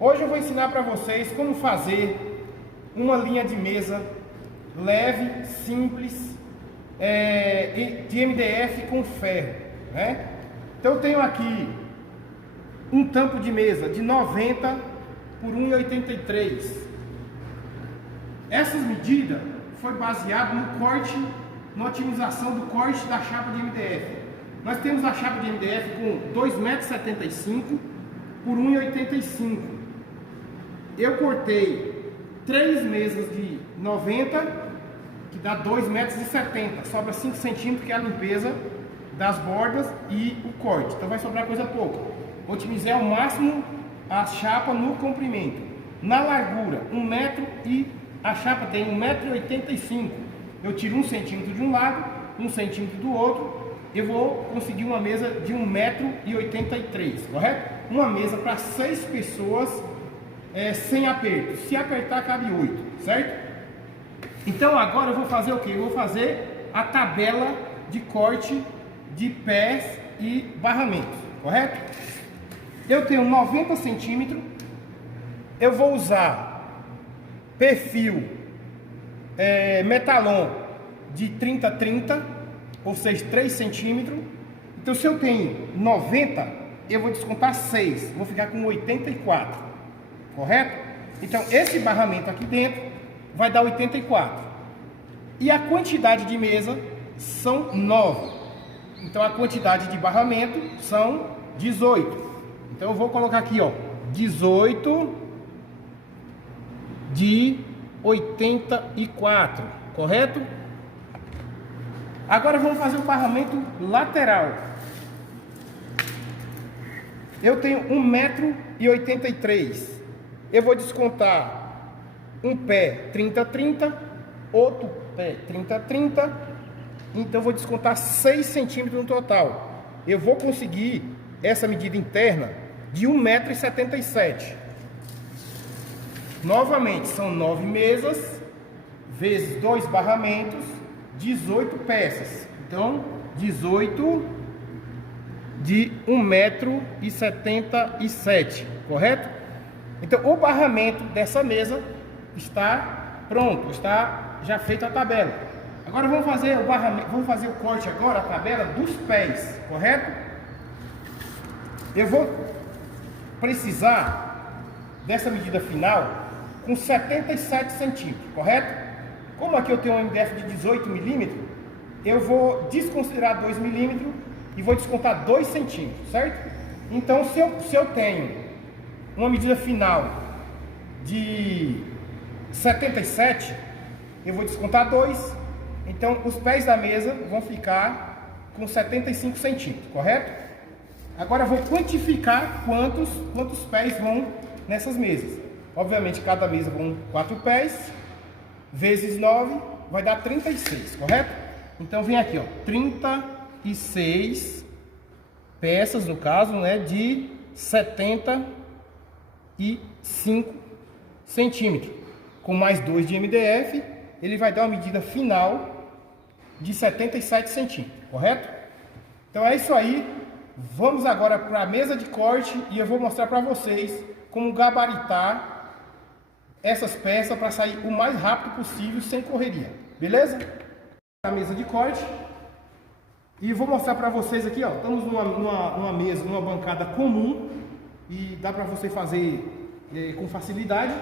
Hoje eu vou ensinar para vocês como fazer uma linha de mesa leve, simples, de MDF com ferro, né? Então eu tenho aqui um tampo de mesa de 90 por 1,83. Essas medidas foi baseado no corte, na otimização do corte da chapa de MDF. Nós temos a chapa de MDF com 2,75 m por 1,85. Eu cortei 3 mesas de 90, que dá 2,70 m. Sobra 5 centímetros, que é a limpeza das bordas e o corte. Então vai sobrar coisa pouca. Otimizei ao máximo a chapa no comprimento. Na largura, 1 metro, e a chapa tem 1,85 m. Eu tiro 1 centímetro de um lado, 1 centímetro do outro. Eu vou conseguir uma mesa de 1,83 m, correto? Uma mesa para 6 pessoas, sem aperto. Se apertar, cabe 8, certo? Então agora eu vou fazer o que? Eu vou fazer a tabela de corte de pés e barramentos, correto? Eu tenho 90 centímetros. Eu vou usar perfil metalon de 30-30, ou seja, 3 centímetros. Então se eu tenho 90, eu vou descontar 6, vou ficar com 84, correto? Então esse barramento aqui dentro vai dar 84. E a quantidade de mesa são 9. Então a quantidade de barramento são 18. Então eu vou colocar aqui, ó, 18 de 84, correto? Agora vamos fazer o barramento lateral. Eu tenho 1,83 m. Eu vou descontar um pé 30-30, outro pé 30-30. Então eu vou descontar 6 centímetros no total. Eu vou conseguir essa medida interna de 1,77 m. Novamente, são 9 mesas vezes 2 barramentos, 18 peças. Então, 18 de 1,77 m, correto? Então, o barramento dessa mesa está pronto, está já feita a tabela. Agora vamos fazer o barramento, vamos fazer o corte agora, a tabela dos pés, correto? Eu vou precisar dessa medida final com 77 centímetros, correto? Como aqui eu tenho um MDF de 18 milímetros, eu vou desconsiderar 2 milímetros e vou descontar 2 centímetros, certo? Então, se eu tenho uma medida final de 77, eu vou descontar 2. Então, os pés da mesa vão ficar com 75 centímetros, correto? Agora, eu vou quantificar quantos pés vão nessas mesas. Obviamente, cada mesa vão 4 pés, vezes 9, vai dar 36, correto? Então, vem aqui, ó, 36 peças, no caso, né, de 75 centímetros. Com mais 2 de MDF, ele vai dar uma medida final de 77 centímetros, correto? Então é isso aí. Vamos agora para a mesa de corte e eu vou mostrar para vocês como gabaritar essas peças para sair o mais rápido possível, sem correria, beleza? A mesa de corte. E vou mostrar para vocês aqui, ó, estamos numa mesa, numa bancada comum, e dá para você fazer com facilidade.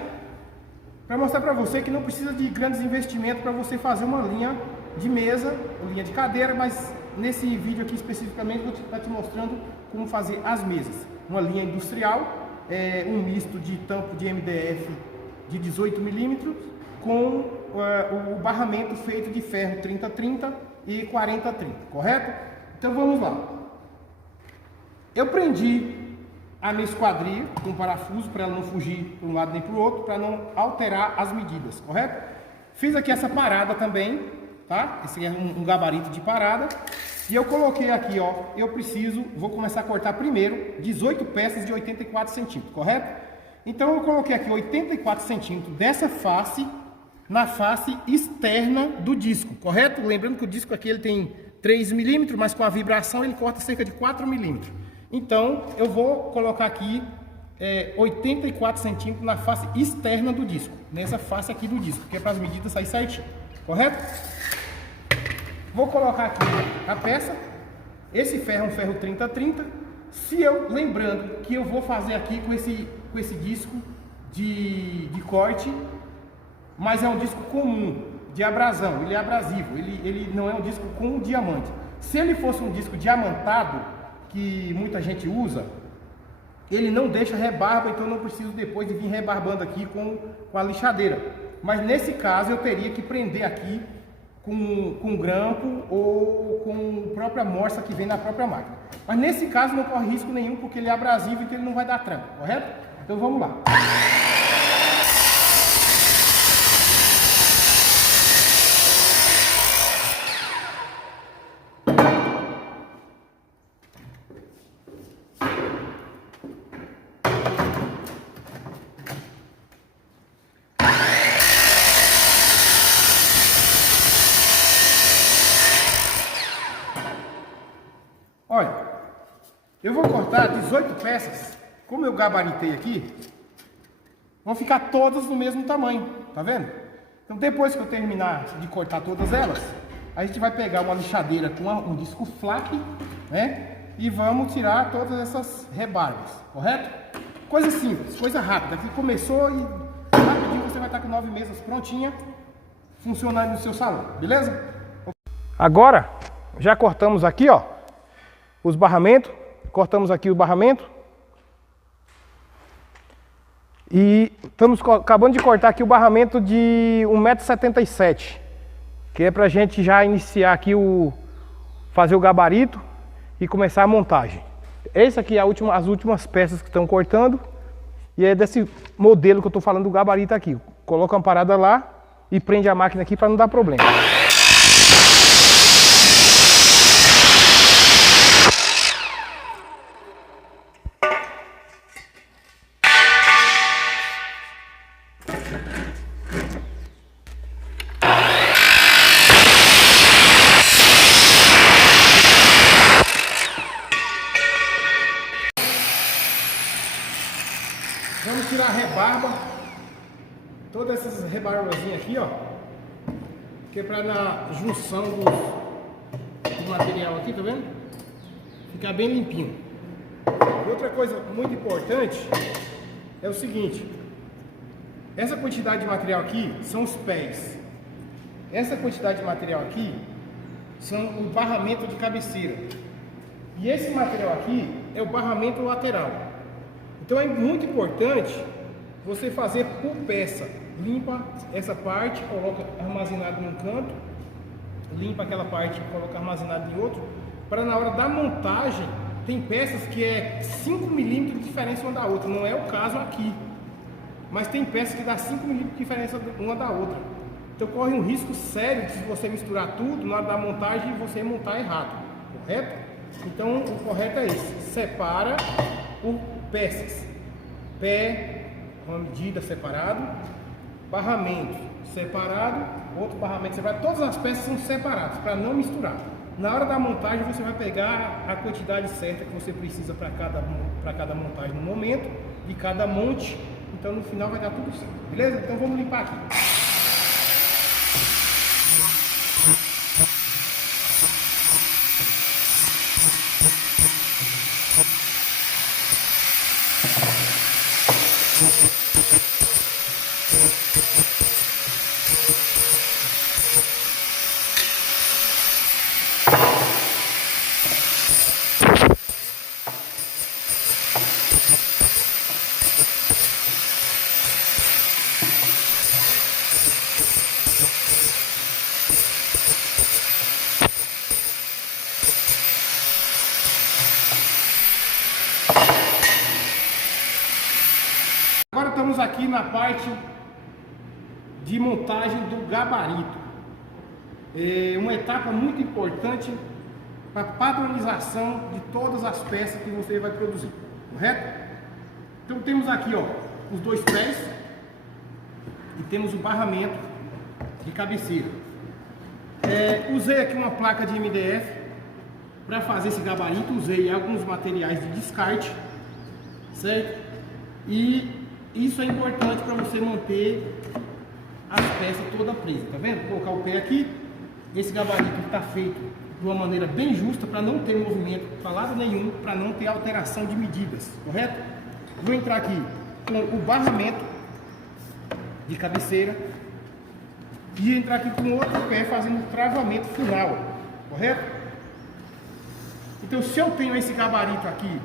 Para mostrar para você que não precisa de grandes investimentos para você fazer uma linha de mesa, ou linha de cadeira, mas nesse vídeo aqui especificamente vou estar te mostrando como fazer as mesas. Uma linha industrial, um misto de tampo de MDF de 18 milímetros com o barramento feito de ferro 30-30 e 40-30, correto? Então vamos lá. Eu prendi a minha esquadria com um parafuso para ela não fugir para um lado nem para o outro, para não alterar as medidas, correto? Fiz aqui essa parada também, tá? Esse é um gabarito de parada. E eu coloquei aqui, ó, vou começar a cortar primeiro 18 peças de 84 centímetros, correto? Então eu coloquei aqui 84 centímetros dessa face na face externa do disco, correto? Lembrando que o disco aqui ele tem 3 milímetros, mas com a vibração ele corta cerca de 4 milímetros. Então eu vou colocar aqui 84 centímetros na face externa do disco, nessa face aqui do disco, que é para as medidas sair certinho, correto? Vou colocar aqui a peça. Esse ferro é um ferro 30-30. Lembrando que eu vou fazer aqui com esse disco de corte, mas é um disco comum, de abrasão, ele é abrasivo, ele não é um disco com diamante. Se ele fosse um disco diamantado, que muita gente usa, ele não deixa rebarba, então eu não preciso depois de vir rebarbando aqui com a lixadeira. Mas nesse caso eu teria que prender aqui com grampo ou com a própria morsa que vem na própria máquina. Mas nesse caso não corre risco nenhum, porque ele é abrasivo, então ele não vai dar tranco, correto? Então vamos lá. Olha, eu vou cortar 18 peças, como eu gabaritei aqui, vão ficar todas do mesmo tamanho, tá vendo? Então depois que eu terminar de cortar todas elas, a gente vai pegar uma lixadeira com um disco flap, né? E vamos tirar todas essas rebarbas, correto? Coisa simples, coisa rápida, que começou e rapidinho você vai estar com 9 mesas prontinha, funcionando no seu salão, beleza? Agora, já cortamos aqui, ó, os barramentos, cortamos aqui o barramento e estamos acabando de cortar aqui o barramento de 1,77 m, que é pra gente já iniciar aqui fazer o gabarito e começar a montagem. Esse aqui é as últimas peças que estão cortando e é desse modelo que eu estou falando do gabarito aqui. Coloca uma parada lá e prende a máquina aqui para não dar problema. Vamos tirar a rebarba, todas essas rebarbazinhas aqui, ó, que é para na junção do material aqui, tá vendo? Ficar bem limpinho. E outra coisa muito importante é o seguinte, essa quantidade de material aqui são os pés, essa quantidade de material aqui são o barramento de cabeceira, e esse material aqui é o barramento lateral. Então é muito importante você fazer por peça. Limpa essa parte, coloca armazenado em um canto, limpa aquela parte e coloca armazenado em outro, para na hora da montagem, tem peças que é 5 milímetros de diferença uma da outra, não é o caso aqui, mas tem peças que dá 5 milímetros de diferença uma da outra. Então corre um risco sério de, se você misturar tudo, na hora da montagem você montar errado, correto? Então o correto é esse, separa por peças, pé, uma medida separado, barramento separado, outro barramento separado, todas as peças são separadas para não misturar. Na hora da montagem você vai pegar a quantidade certa que você precisa para cada montagem no momento, de cada monte, então no final vai dar tudo certo, beleza? Então vamos limpar aqui. Agora estamos aqui na parte de montagem do gabarito. É uma etapa muito importante para a padronização de todas as peças que você vai produzir, correto? Então temos aqui, ó, os dois pés e temos o barramento de cabeceira. Usei aqui uma placa de MDF para fazer esse gabarito, usei alguns materiais de descarte, certo? E isso é importante para você manter as peças todas presas, tá vendo? Vou colocar o pé aqui, esse gabarito está feito de uma maneira bem justa para não ter movimento para lado nenhum, para não ter alteração de medidas, correto? Vou entrar aqui com o barramento de cabeceira e entrar aqui com o outro pé fazendo o travamento final, correto? Então, se eu tenho esse gabarito aqui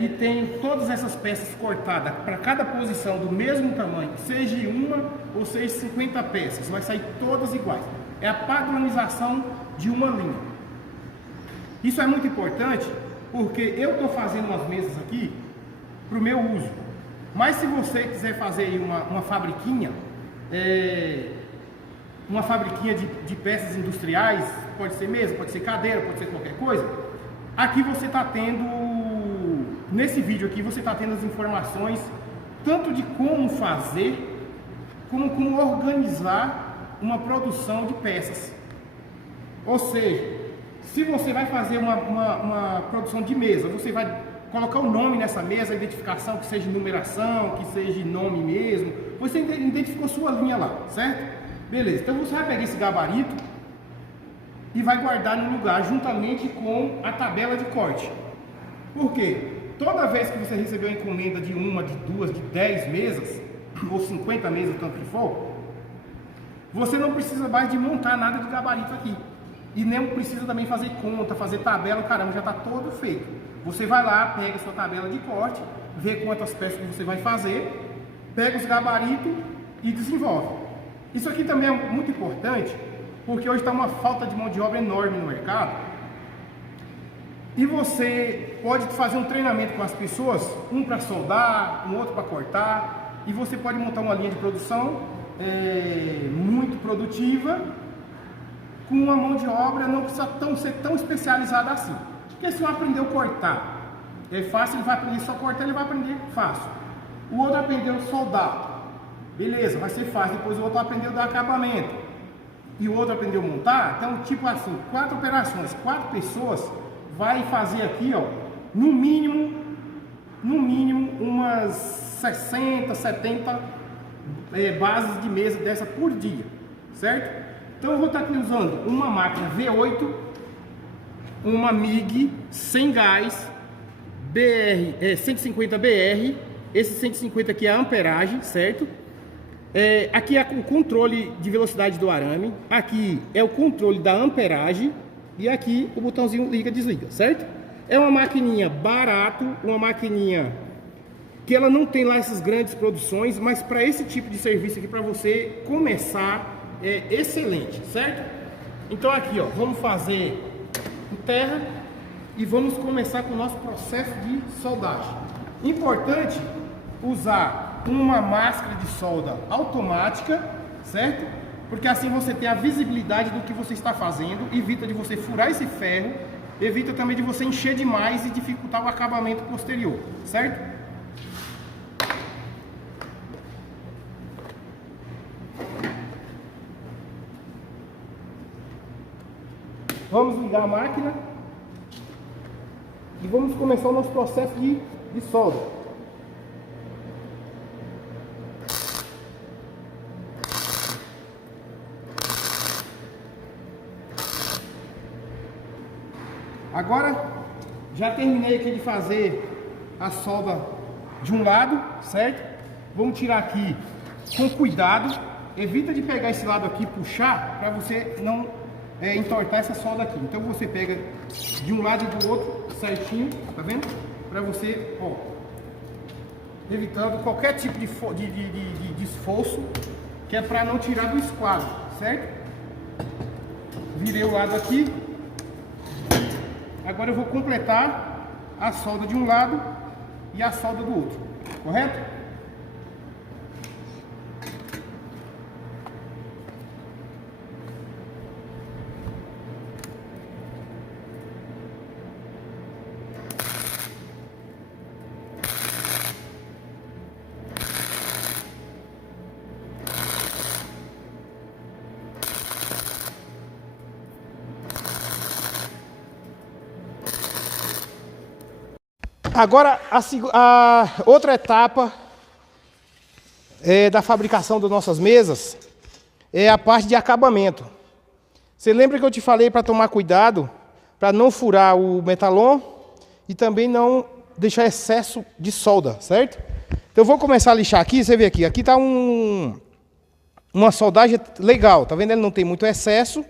e tenho todas essas peças cortadas para cada posição do mesmo tamanho, seja uma ou seja 50 peças, vai sair todas iguais. É a padronização de uma linha. Isso é muito importante porque eu estou fazendo umas mesas aqui para o meu uso. Mas se você quiser fazer aí uma fabriquinha, de peças industriais, pode ser mesa, pode ser cadeira, pode ser qualquer coisa, aqui você está tendo, nesse vídeo aqui, você está tendo as informações tanto de como fazer, como organizar uma produção de peças. Ou seja, se você vai fazer uma produção de mesa, você vai colocar o nome nessa mesa, a identificação, que seja numeração, que seja nome mesmo, você identificou sua linha lá, certo? Beleza, então você vai pegar esse gabarito e vai guardar no lugar juntamente com a tabela de corte. Por quê? Toda vez que você receber uma encomenda de uma, de duas, de 10 mesas, ou 50 mesas, tanto que for, você não precisa mais de montar nada de gabarito aqui. E nem precisa também fazer conta, fazer tabela, caramba, já está todo feito. Você vai lá, pega a sua tabela de corte, vê quantas peças você vai fazer, pega os gabaritos e desenvolve. Isso aqui também é muito importante, porque hoje está uma falta de mão de obra enorme no mercado. E você pode fazer um treinamento com as pessoas, um para soldar, um outro para cortar, e você pode montar uma linha de produção muito produtiva, com uma mão de obra não precisa ser tão especializada assim. Porque se um aprendeu a cortar, é fácil, ele vai aprender só cortar, ele vai aprender fácil. O outro aprendeu a soldar, beleza, vai ser fácil. Depois o outro aprendeu a dar acabamento, e o outro aprendeu a montar. Então, tipo assim, 4 operações, 4 pessoas vai fazer aqui, ó, no mínimo umas 60, 70 bases de mesa dessa por dia, certo? Então eu vou estar aqui usando uma máquina V8, uma MIG sem gás, BR, 150 BR, esse 150 aqui é a amperagem, certo? Aqui é o controle de velocidade do arame, aqui é o controle da amperagem e aqui o botãozinho liga e desliga, certo? É uma maquininha barato, uma maquininha que ela não tem lá essas grandes produções, mas para esse tipo de serviço aqui, para você começar, é excelente, certo? Então aqui, ó, vamos fazer o terra e vamos começar com o nosso processo de soldagem. Importante usar uma máscara de solda automática, certo? Porque assim você tem a visibilidade do que você está fazendo, evita de você furar esse ferro, evita também de você encher demais e dificultar o acabamento posterior, certo? Vamos ligar a máquina e vamos começar o nosso processo de solda. Agora já terminei aqui de fazer a solda de um lado, certo? Vamos tirar aqui com cuidado, evita de pegar esse lado aqui e puxar para você não entortar essa solda aqui. Então você pega de um lado e do outro certinho, tá vendo? Para você, ó, evitando qualquer tipo de esforço, que é para não tirar do esquadro, certo? Virei o lado aqui. Agora eu vou completar a solda de um lado e a solda do outro, correto? Agora, a outra etapa da fabricação das nossas mesas é a parte de acabamento. Você lembra que eu te falei para tomar cuidado, para não furar o metalon e também não deixar excesso de solda, certo? Então eu vou começar a lixar aqui, você vê aqui, aqui está uma soldagem legal, tá vendo? Ele não tem muito excesso,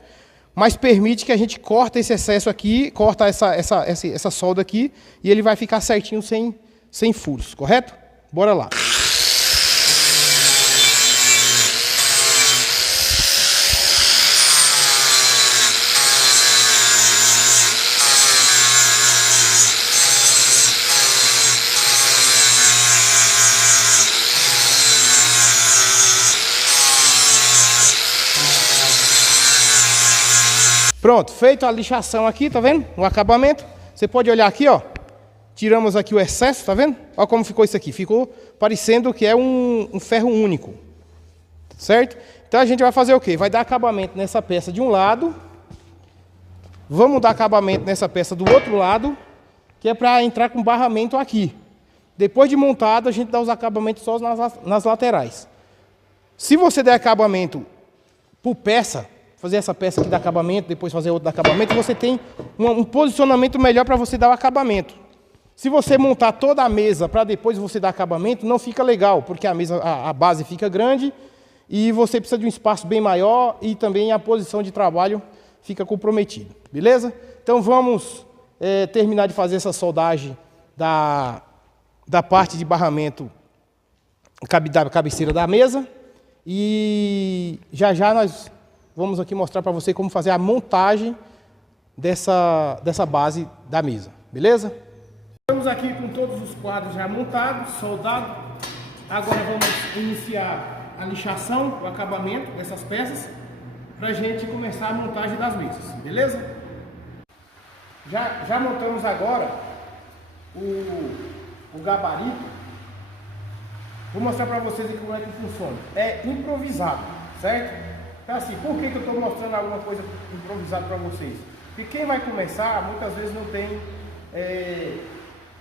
mas permite que a gente corte esse excesso aqui, corta essa solda aqui e ele vai ficar certinho sem furos, correto? Bora lá. Pronto, feito a lixação aqui, tá vendo? O acabamento. Você pode olhar aqui, ó. Tiramos aqui o excesso, tá vendo? Olha como ficou isso aqui. Ficou parecendo que é um ferro único. Certo? Então a gente vai fazer o quê? Vai dar acabamento nessa peça de um lado. Vamos dar acabamento nessa peça do outro lado, que é para entrar com barramento aqui. Depois de montado, a gente dá os acabamentos só nas laterais. Se você der acabamento por peça, fazer essa peça aqui de acabamento, depois fazer outra de acabamento, você tem um posicionamento melhor para você dar o acabamento. Se você montar toda a mesa para depois você dar acabamento, não fica legal, porque a base fica grande e você precisa de um espaço bem maior e também a posição de trabalho fica comprometida, beleza? Então vamos terminar de fazer essa soldagem da parte de barramento da cabeceira da mesa e já nós vamos aqui mostrar para você como fazer a montagem dessa base da mesa, beleza? Estamos aqui com todos os quadros já montados, soldados. Agora vamos iniciar a lixação, o acabamento dessas peças, para a gente começar a montagem das mesas, beleza? Já montamos agora o gabarito. Vou mostrar para vocês aqui como é que funciona. É improvisado, certo? Então assim, por que eu estou mostrando alguma coisa improvisada para vocês? Porque quem vai começar, muitas vezes não tem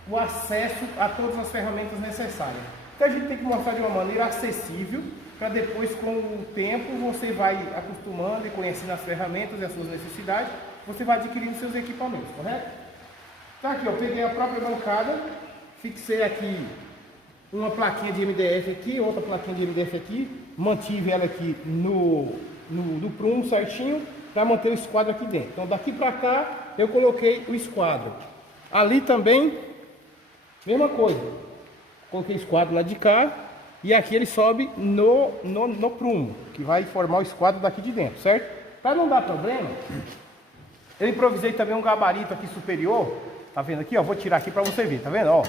o acesso a todas as ferramentas necessárias. Então a gente tem que mostrar de uma maneira acessível, para depois, com o tempo, você vai acostumando e conhecendo as ferramentas e as suas necessidades, você vai adquirindo seus equipamentos, correto? Então aqui, eu peguei a própria bancada, fixei aqui uma plaquinha de MDF aqui, outra plaquinha de MDF aqui, mantive ela aqui no prumo certinho, para manter o esquadro aqui dentro. Então daqui para cá eu coloquei o esquadro. Ali também, mesma coisa, coloquei o esquadro lá de cá, e aqui ele sobe no prumo, que vai formar o esquadro daqui de dentro, certo? Para não dar problema, eu improvisei também um gabarito aqui superior, tá vendo aqui, ó, vou tirar aqui para você ver, tá vendo, ó?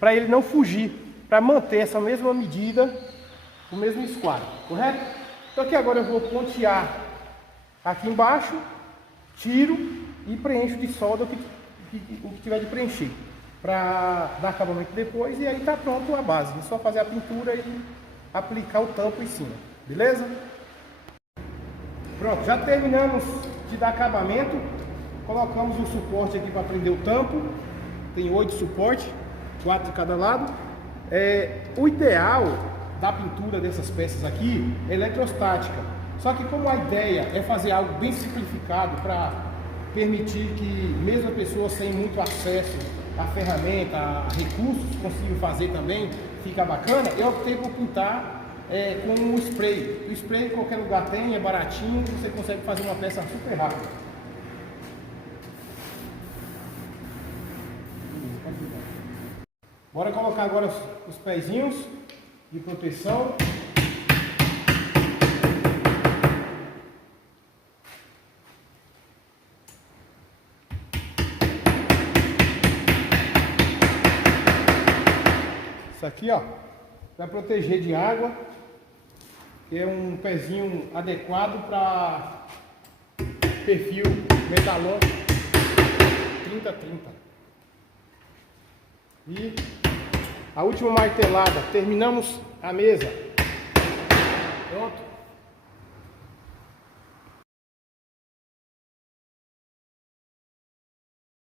Para ele não fugir, para manter essa mesma medida, o mesmo esquadro, correto? Então aqui agora eu vou pontear aqui embaixo, tiro e preencho de solda o que tiver de preencher, para dar acabamento depois, e aí tá pronto a base. É só fazer a pintura e aplicar o tampo em cima, beleza? Pronto, já terminamos de dar acabamento, colocamos o suporte aqui para prender o tampo, tem 8 suportes, 4 de cada lado. O ideal da pintura dessas peças aqui é eletrostática, só que como a ideia é fazer algo bem simplificado para permitir que mesmo a pessoa sem muito acesso a ferramenta, a recursos, consigo fazer também, fica bacana, eu optei por pintar com um spray. O spray em qualquer lugar tem, é baratinho, você consegue fazer uma peça super rápida. Bora colocar agora os pezinhos de proteção. Isso aqui, ó, vai proteger de água, é um pezinho adequado para perfil metalon 30-30. E a última martelada, terminamos a mesa.